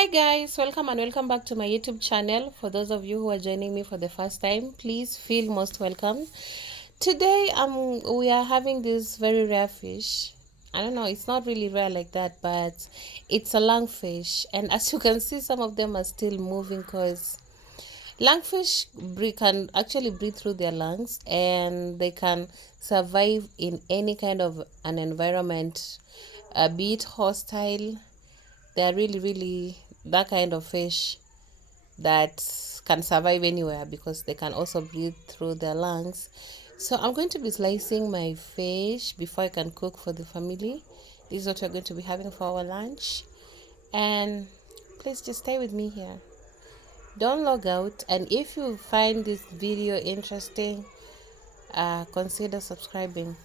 Hi guys, welcome and welcome back to my YouTube channel. For those of you who are joining me for the first time, please feel most welcome. Today we are having this very rare fish. I don't know, it's not really rare like that, but it's a lungfish, and as you can see, some of them are still moving because lungfish can actually breathe through their lungs, and they can survive in any kind of an environment, be it hostile. They are really that kind of fish that can survive anywhere because they can also breathe through their lungs. So I'm going to be slicing my fish before I can cook for the family. This is what we're going to be having for our lunch. And please just stay with me here. Don't log out. And if you find this video interesting, consider subscribing.